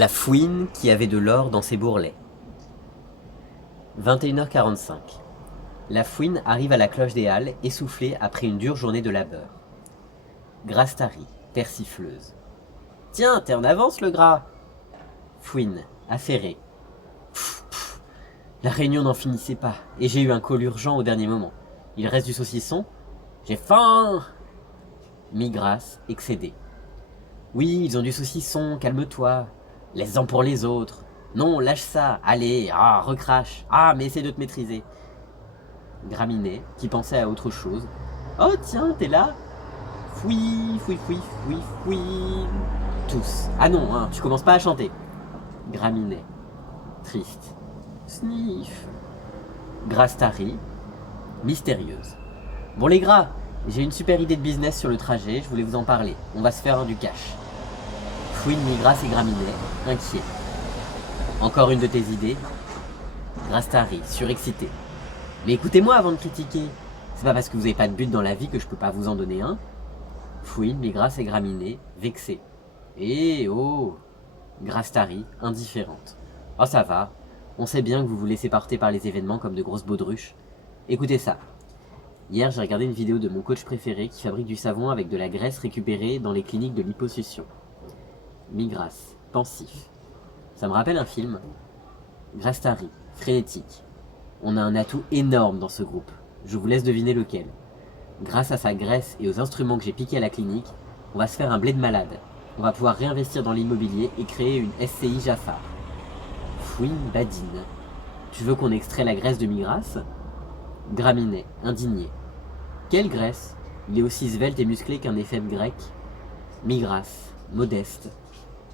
La fouine qui avait de l'or dans ses bourrelets. 21h45. La fouine arrive à la cloche des Halles, essoufflée après une dure journée de labeur. Grastari, persifleuse. Tiens, t'es en avance, le gras. Fouine, affairée. La réunion n'en finissait pas, et j'ai eu un call urgent au dernier moment. Il reste du saucisson? J'ai faim. Migras, excédée. Oui, ils ont du saucisson, calme-toi. Laisse-en pour les autres. Non, lâche ça. Allez, recrache. Mais essaie de te maîtriser. Graminet, qui pensait à autre chose. Oh tiens, t'es là? Fouille, fouille, fouille, fouille, fouille. Tous. Ah non, hein, tu commences pas à chanter. Graminet, triste. Sniff. Grastari, mystérieuse. Bon les gras, j'ai une super idée de business sur le trajet, je voulais vous en parler. On va se faire du cash. Fouine, Migras et Graminet, inquiets. Encore une de tes idées? Grastari, surexcité. Mais écoutez-moi avant de critiquer. C'est pas parce que vous avez pas de but dans la vie que je peux pas vous en donner un. Fouine, Migras et Graminet, vexés. Eh oh! Grastari, indifférente. Oh ça va, on sait bien que vous vous laissez porter par les événements comme de grosses baudruches. Écoutez ça. Hier j'ai regardé une vidéo de mon coach préféré qui fabrique du savon avec de la graisse récupérée dans les cliniques de liposuction. Migras, pensif. Ça me rappelle un film. Grastari, frénétique. On a un atout énorme dans ce groupe. Je vous laisse deviner lequel. Grâce à sa graisse et aux instruments que j'ai piqués à la clinique, on va se faire un blé de malade. On va pouvoir réinvestir dans l'immobilier et créer une SCI Jafar. Fouine badine. Tu veux qu'on extrait la graisse de Migras? Graminet, indigné. Quelle graisse? Il est aussi svelte et musclé qu'un éphèbe grec. Migras, modeste.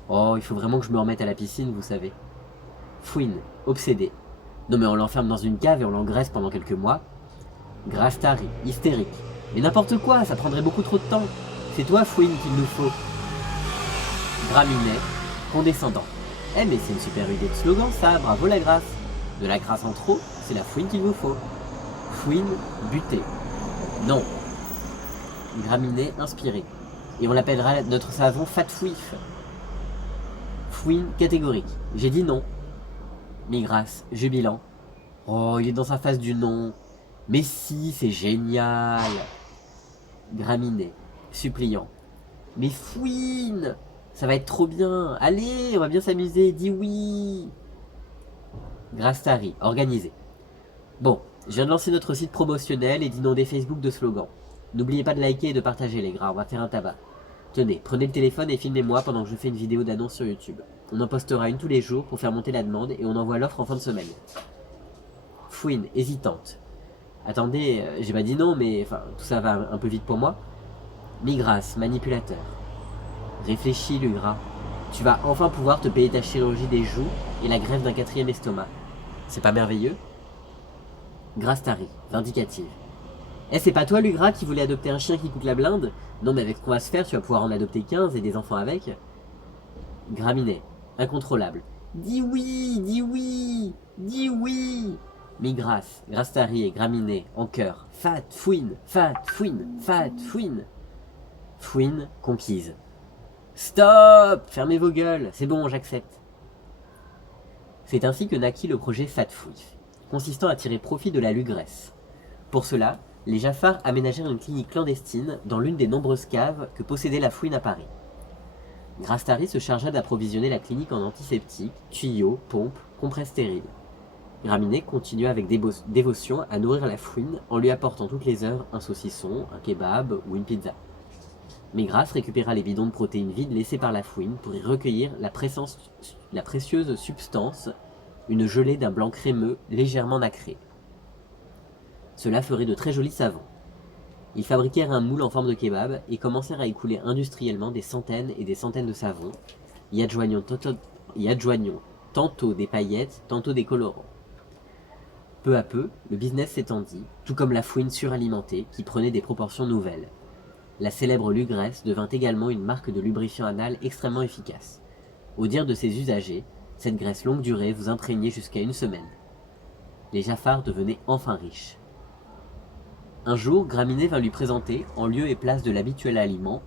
Oh, il faut vraiment que je me remette à la piscine, vous savez. Fouine, obsédé. Non mais on l'enferme dans une cave et on l'engraisse pendant quelques mois. Grastari, hystérique. Mais n'importe quoi, ça prendrait beaucoup trop de temps. C'est toi, Fouine, qu'il nous faut. Graminet, condescendant. Eh mais c'est une super idée de slogan ça, bravo la grâce. De la grâce en trop, c'est la fouine qu'il vous faut. Fouine, buté. Non. Graminet, inspiré. Et on l'appellera notre savon Fat Fouif. Fouine, catégorique. J'ai dit non. Migras, jubilant. Oh, il est dans sa phase du non. Mais si, c'est génial. Graminet, suppliant. Mais Fouine, ça va être trop bien. Allez, on va bien s'amuser, dis oui. Grastari, organisé. Bon, je viens de lancer notre site promotionnel et d'inonder Facebook de slogans. N'oubliez pas de liker et de partager les gras, on va faire un tabac. Tenez, prenez le téléphone et filmez-moi pendant que je fais une vidéo d'annonce sur YouTube. On en postera une tous les jours pour faire monter la demande et on envoie l'offre en fin de semaine. Fouine, hésitante. Attendez, j'ai pas dit non, mais enfin, tout ça va un peu vite pour moi. Migras, manipulateur. Réfléchis, le gras. Tu vas enfin pouvoir te payer ta chirurgie des joues et la greffe d'un 4e estomac. C'est pas merveilleux? Grastari, vindicative. Eh, c'est pas toi, Lugras, qui voulait adopter un chien qui coûte la blinde? Non, mais avec ce qu'on va se faire, tu vas pouvoir en adopter 15 et des enfants avec. Graminet, incontrôlable. Dis oui, dis oui, dis oui. Migras, Grastari et Graminet, en chœur. Fat, fouine, fat, fouine, fat, fouine. Fouine, conquise. Stop! Fermez vos gueules, c'est bon, j'accepte. C'est ainsi que naquit le projet Fat Fouif, consistant à tirer profit de la lugresse. Pour cela, les Jaffars aménagèrent une clinique clandestine dans l'une des nombreuses caves que possédait la fouine à Paris. Grastari se chargea d'approvisionner la clinique en antiseptiques, tuyaux, pompes, compresses stériles. Graminet continua avec dévotion à nourrir la fouine en lui apportant toutes les heures un saucisson, un kebab ou une pizza. Migras récupéra les bidons de protéines vides laissés par la fouine pour y recueillir la précieuse substance, une gelée d'un blanc crémeux légèrement nacré. Cela ferait de très jolis savons. Ils fabriquèrent un moule en forme de kebab et commencèrent à écouler industriellement des centaines et des centaines de savons, y adjoignant tantôt des paillettes, tantôt des colorants. Peu à peu, le business s'étendit, tout comme la fouine suralimentée qui prenait des proportions nouvelles. La célèbre Lugresse devint également une marque de lubrifiant anal extrêmement efficace. Au dire de ses usagers, cette graisse longue durée vous imprégnait jusqu'à une semaine. Les Jaffars devenaient enfin riches. Un jour, Graminet vint lui présenter, en lieu et place de l'habituel aliment,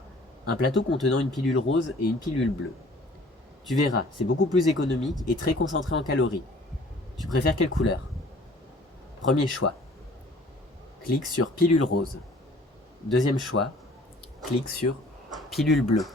un plateau contenant une pilule rose et une pilule bleue. Tu verras, c'est beaucoup plus économique et très concentré en calories. Tu préfères quelle couleur? Premier choix. Clique sur pilule rose. Deuxième choix. Clique sur pilule bleue.